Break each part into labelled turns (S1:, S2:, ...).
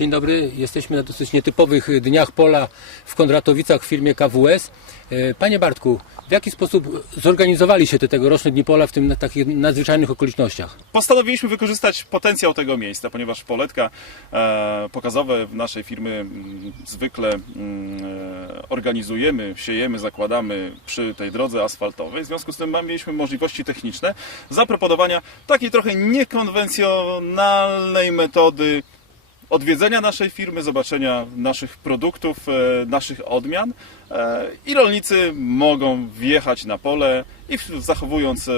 S1: Dzień dobry, jesteśmy na dosyć nietypowych dniach pola w Kondratowicach w firmie KWS. E, Panie Bartku, w jaki sposób zorganizowali się te tegoroczne dni pola w tym takich nadzwyczajnych okolicznościach?
S2: Postanowiliśmy wykorzystać potencjał tego miejsca, ponieważ poletka e, pokazowe w naszej firmy mm, zwykle mm, e, organizujemy, siejemy, zakładamy przy tej drodze asfaltowej. W związku z tym mieliśmy możliwości techniczne zaproponowania takiej trochę niekonwencjonalnej metody odwiedzenia naszej firmy, zobaczenia naszych produktów, e, naszych odmian e, i rolnicy mogą wjechać na pole i zachowując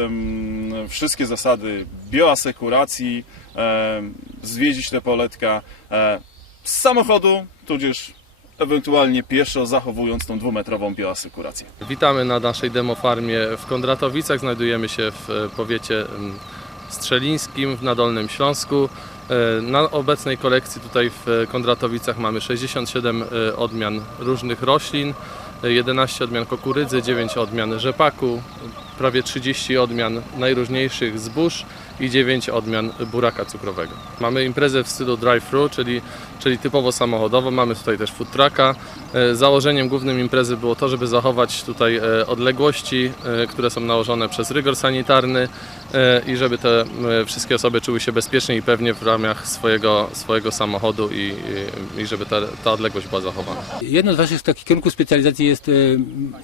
S2: wszystkie zasady bioasekuracji em, zwiedzić te poletka e, z samochodu, tudzież ewentualnie pieszo zachowując tą dwumetrową bioasekurację.
S3: Witamy na naszej demofarmie w Kondratowicach. Znajdujemy się w e, powiecie strzelińskim na Dolnym Śląsku. E, Na obecnej kolekcji tutaj w e, Kondratowicach mamy 67 e, odmian różnych roślin, e, 11 odmian kukurydzy, 9 odmian rzepaku, prawie 30 odmian najróżniejszych zbóż i 9 odmian buraka cukrowego. Mamy imprezę w stylu drive-thru, czyli, czyli typowo samochodowo. Mamy tutaj też food trucka. E, Założeniem głównym imprezy było to, żeby zachować tutaj e, odległości, e, które są nałożone przez rygor sanitarny i żeby te wszystkie osoby czuły się bezpiecznie i pewnie w ramach swojego, swojego samochodu i, i, żeby ta, ta odległość była zachowana.
S1: Jedno z Waszych takich kierunków specjalizacji jest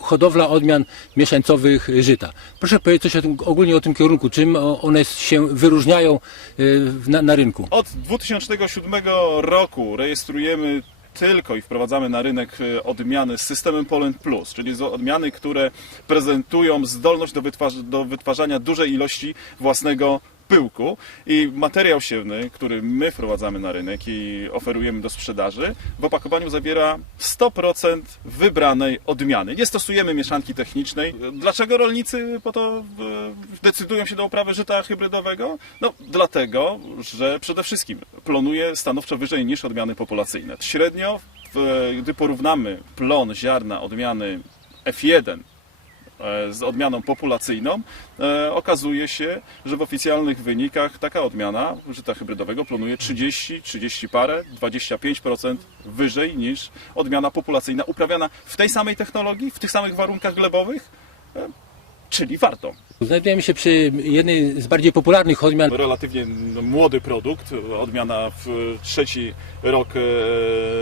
S1: hodowla odmian mieszańcowych żyta. Proszę powiedzieć coś o tym, ogólnie o tym kierunku, czym one się wyróżniają w- na, na rynku.
S2: Od 2007 roku rejestrujemy tylko i wprowadzamy na rynek e, odmiany z systemem Polent Plus, czyli odmiany, które prezentują zdolność do, wytwarz- do wytwarzania dużej ilości własnego pyłku i materiał siewny, który my wprowadzamy na rynek i oferujemy do sprzedaży, w opakowaniu zawiera 100% wybranej odmiany. Nie stosujemy mieszanki technicznej. Dlaczego rolnicy po to e, decydują się do uprawy żyta hybrydowego? No dlatego, że przede wszystkim plonuje stanowczo wyżej niż odmiany populacyjne. Średnio, w, gdy porównamy plon ziarna odmiany F1 e, z odmianą populacyjną, e, okazuje się, że w oficjalnych wynikach taka odmiana żyta hybrydowego plonuje 30, 30 parę, 25% wyżej niż odmiana populacyjna uprawiana w tej samej technologii, w tych samych warunkach glebowych, e, czyli warto.
S1: Znajdujemy się przy jednej z bardziej popularnych odmian
S2: Relatywnie młody produkt, odmiana w trzeci rok e,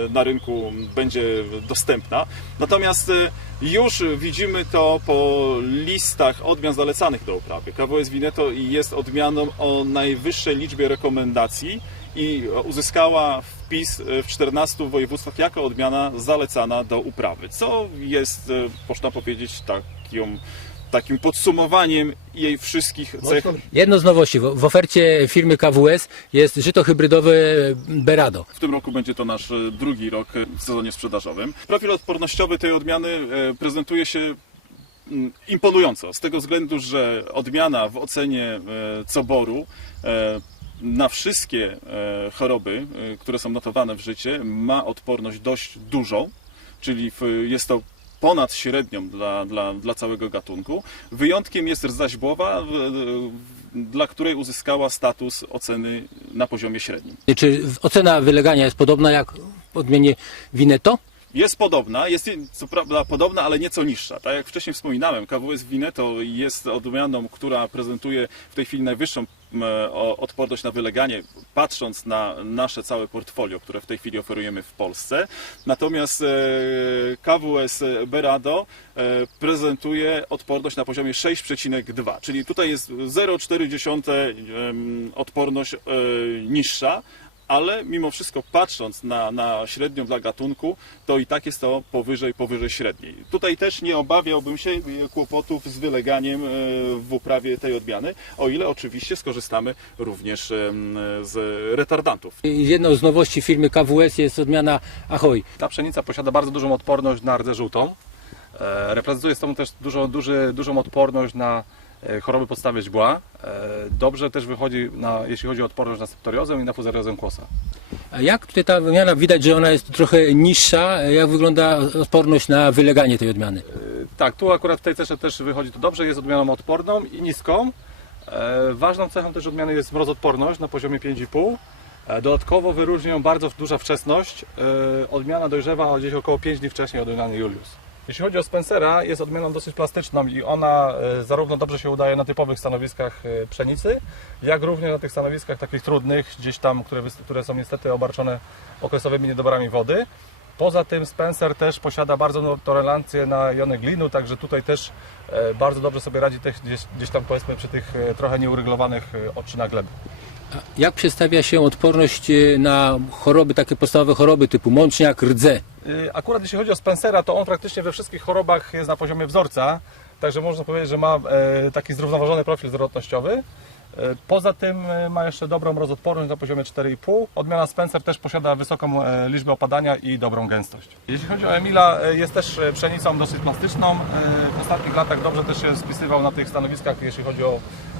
S2: na rynku będzie dostępna. Natomiast e, już widzimy to po listach odmian zalecanych do uprawy. KWS Vineto jest odmianą o najwyższej liczbie rekomendacji i uzyskała wpis w 14 województwach jako odmiana zalecana do uprawy, co jest, e, można powiedzieć, taką, takim podsumowaniem jej wszystkich cech.
S1: Jedno z nowości. W, w ofercie firmy KWS jest żyto hybrydowe Berado.
S2: W tym roku będzie to nasz e, drugi rok e, w sezonie sprzedażowym. Profil odpornościowy tej odmiany e, prezentuje się mm, imponująco, z tego względu, że odmiana w ocenie e, Coboru e, na wszystkie e, choroby, e, które są notowane w życie, ma odporność dość dużą, czyli w- jest to ponad średnią dla, dla, dla całego gatunku. Wyjątkiem jest rdza źbłowa, dla której uzyskała status oceny na poziomie średnim.
S1: Czy ocena wylegania jest podobna jak w odmianie Vineto?
S2: Jest podobna, jest co prawda podobna, ale nieco niższa. Tak jak wcześniej wspominałem, KWS Vineto jest odmianą, która prezentuje w tej chwili najwyższą odporność na wyleganie, patrząc na nasze całe portfolio, które w tej chwili oferujemy w Polsce. Natomiast e, KWS Berado e, prezentuje odporność na poziomie 6,2, czyli tutaj jest 0,4 em, odporność e, niższa ale mimo wszystko patrząc na, na średnią dla gatunku, to i tak jest to powyżej, powyżej średniej. Tutaj też nie obawiałbym się kłopotów z wyleganiem e, w uprawie tej odmiany, o ile oczywiście skorzystamy również z retardantów.
S1: Jedną z nowości firmy KWS jest odmiana Ahoy.
S4: Ta pszenica posiada bardzo dużą odporność na rdzę żółtą. E, Reprezentuje z tą też dużą, duży, dużą odporność na choroby podstawy źbła. E, Dobrze też wychodzi, na, jeśli chodzi o odporność na septoriozę i na fuzariozę kłosa.
S1: A jak tutaj ta odmiana, widać, że ona jest trochę niższa, jak wygląda odporność na wyleganie tej odmiany?
S4: E, Tak, tu akurat w tej cesze też wychodzi to dobrze, jest odmianą odporną i niską. E, Ważną cechą też odmiany jest mrozodporność na poziomie 5,5 E, Dodatkowo wyróżnia ją bardzo duża wczesność. E, Odmiana dojrzewa gdzieś około 5 dni wcześniej od odmiany Julius. Jeśli chodzi o Spencera, jest odmianą dosyć plastyczną i ona e, zarówno dobrze się udaje na typowych stanowiskach e, pszenicy, jak również na tych stanowiskach takich trudnych, gdzieś tam, które, które są niestety obarczone okresowymi niedoborami wody. Poza tym Spencer też posiada bardzo dużą tolerancję na jony glinu, także tutaj też e, bardzo dobrze sobie radzi też gdzieś, gdzieś tam powiedzmy przy tych trochę nieuregulowanych odczynach gleby.
S1: Jak przedstawia się odporność na choroby, takie podstawowe choroby typu mączniak, rdze?
S4: Akurat jeśli chodzi o Spencera, to on praktycznie we wszystkich chorobach jest na poziomie wzorca, także można powiedzieć, że ma e, taki zrównoważony profil zdrowotnościowy. E, Poza tym e, ma jeszcze dobrą rozodporność na poziomie 4,5. Odmiana Spencer też posiada wysoką liczbę opadania i dobrą gęstość. Jeśli chodzi o Emila, jest też pszenicą dosyć plastyczną. W ostatnich latach dobrze też się spisywał na tych stanowiskach, jeśli chodzi o,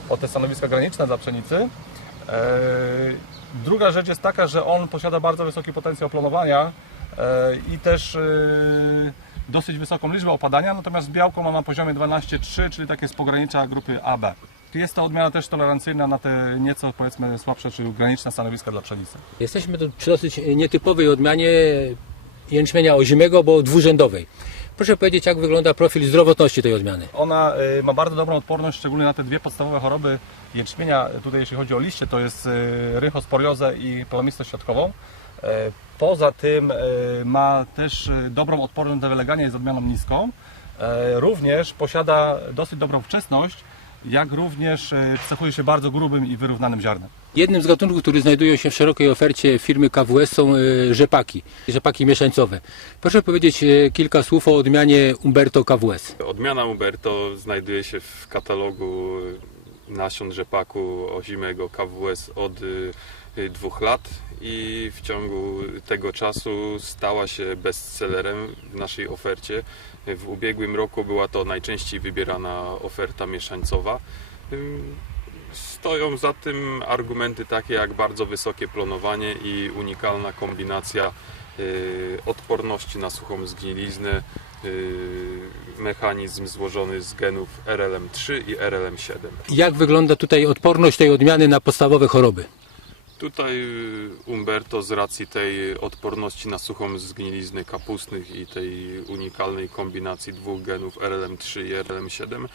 S4: o te stanowiska graniczne dla pszenicy. Druga rzecz jest taka, że on posiada bardzo wysoki potencjał plonowania i też e, dosyć wysoką liczbę opadania, natomiast białko ma na poziomie 12,3, czyli takie z pogranicza grupy AB. Jest to odmiana też tolerancyjna na te nieco powiedzmy słabsze czy graniczne stanowiska dla pszenicy.
S1: Jesteśmy tu przy dosyć nietypowej odmianie jęczmienia ozimego, bo dwurzędowej. Proszę powiedzieć, jak wygląda profil zdrowotności tej odmiany?
S4: Ona y, ma bardzo dobrą odporność, szczególnie na te dwie podstawowe choroby jęczmienia. Tutaj jeśli chodzi o liście, to jest rychosporiozę i plamistość siatkową. E, Poza tym y, ma też y, dobrą odporność na wyleganie, jest odmianą niską. E, Również posiada dosyć dobrą wczesność, jak również cechuje się bardzo grubym i wyrównanym ziarnem.
S1: Jednym z gatunków, który znajdują się w szerokiej ofercie firmy KWS są e, rzepaki, rzepaki mieszańcowe. Proszę powiedzieć e, kilka słów o odmianie Umberto KWS.
S5: Odmiana Umberto znajduje się w katalogu nasion rzepaku ozimego KWS od dwóch lat i w ciągu tego czasu stała się bestsellerem w naszej ofercie. W ubiegłym roku była to najczęściej wybierana oferta mieszańcowa. Stoją za tym argumenty takie jak bardzo wysokie plonowanie i unikalna kombinacja y, odporności na suchą zgniliznę, y, mechanizm złożony z genów RLM3 i RLM7.
S1: Jak wygląda tutaj odporność tej odmiany na podstawowe choroby?
S5: Tutaj y, Umberto z racji tej odporności na suchą zgniliznę kapustnych i tej unikalnej kombinacji dwóch genów RLM3 i RLM7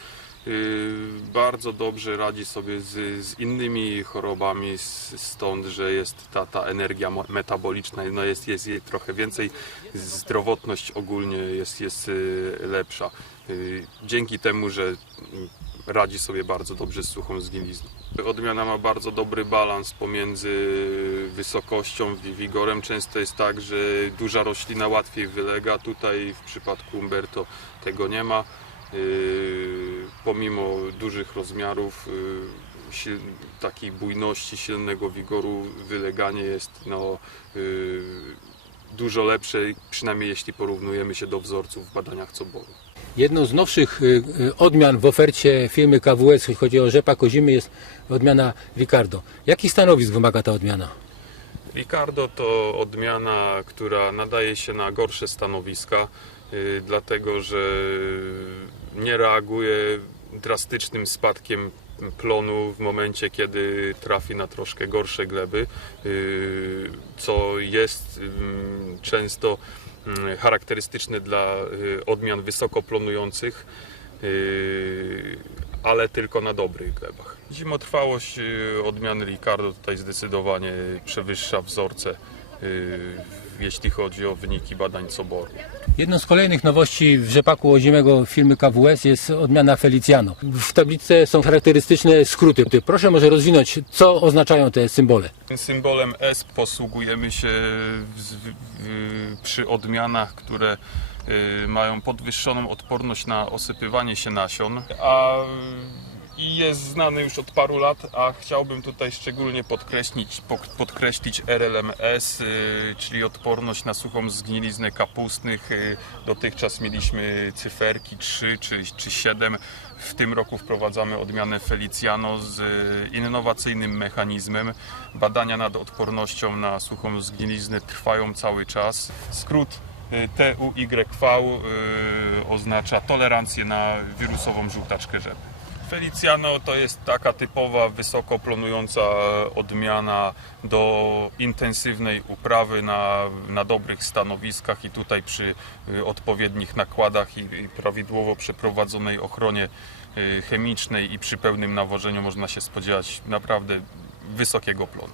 S5: y, bardzo dobrze radzi sobie z, z innymi chorobami, stąd, że jest ta, ta energia metaboliczna, no jest, jest jej trochę więcej, zdrowotność ogólnie jest, jest y, lepsza. Dzięki temu, że radzi sobie bardzo dobrze z suchą zgnilizną. Odmiana ma bardzo dobry balans pomiędzy wysokością i wigorem. Często jest tak, że duża roślina łatwiej wylega. Tutaj w przypadku Umberto tego nie ma. Yy, Pomimo dużych rozmiarów, yy, takiej bujności, silnego wigoru, wyleganie jest no, yy, dużo lepsze, przynajmniej jeśli porównujemy się do wzorców w badaniach coboru.
S1: Jedną z nowszych y, y, odmian w ofercie firmy KWS, jeśli chodzi o rzepak ozimy, jest odmiana Ricardo. Jakich stanowisk wymaga ta odmiana?
S5: Ricardo to odmiana, która nadaje się na gorsze stanowiska, y, dlatego że nie reaguje drastycznym spadkiem plonu w momencie, kiedy trafi na troszkę gorsze gleby, co jest ym, często ym, charakterystyczne dla y, odmian wysoko plonujących y, ale tylko na dobrych glebach. Zimotrwałość y, odmiany Ricardo tutaj zdecydowanie przewyższa wzorce, jeśli chodzi o wyniki badań Coboru.
S1: Jedną z kolejnych nowości w rzepaku ozimego firmy KWS jest odmiana Feliciano. W tablicy są charakterystyczne skróty. Proszę może rozwinąć, co oznaczają te symbole.
S5: Symbolem S posługujemy się przy odmianach, które y, mają podwyższoną odporność na osypywanie się nasion, a i jest znany już od paru lat, a chciałbym tutaj szczególnie podkreślić, podkreślić RLMS, y, czyli odporność na suchą zgniliznę kapustnych. Y, Dotychczas mieliśmy cyferki 3 czy, czy 7. W tym roku wprowadzamy odmianę Feliciano z y, innowacyjnym mechanizmem. Badania nad odpornością na suchą zgniliznę trwają cały czas. Skrót TUYV oznacza tolerancję na wirusową żółtaczkę rzepy. Feliciano to jest taka typowa, wysoko plonująca odmiana do intensywnej uprawy na, na dobrych stanowiskach i tutaj przy y, odpowiednich nakładach i, i prawidłowo przeprowadzonej ochronie y, chemicznej i przy pełnym nawożeniu można się spodziewać naprawdę wysokiego plonu.